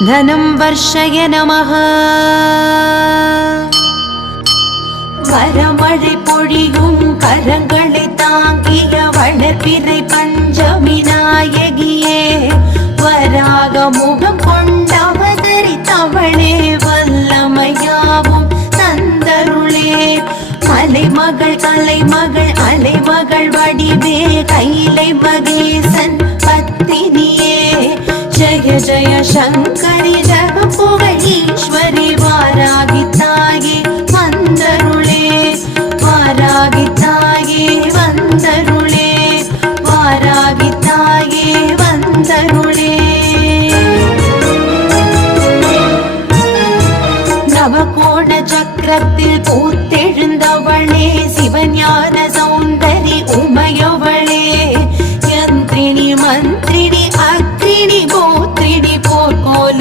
धनं वर्षय नमः வரமழை பொழியும் கரங்களை தாங்கிய வளர்பிறை பஞ்சமி நாயகியே வராக முகம் கொண்டவதரித்தவளே வல்லமையாவும் தந்தருளே மலைமகள் கலைமகள் அலைமகள் வடிவே கைலை மகேசன் பத்தினியே ஜய ஜய சங்கரி ஜக புகழ் ஈஸ்வரி வாராகி தாயே வந்தருளே வாராகி தாயே வந்தருளே வாராகி தாயே வந்தருளே நவகோண சக்கரத்தில்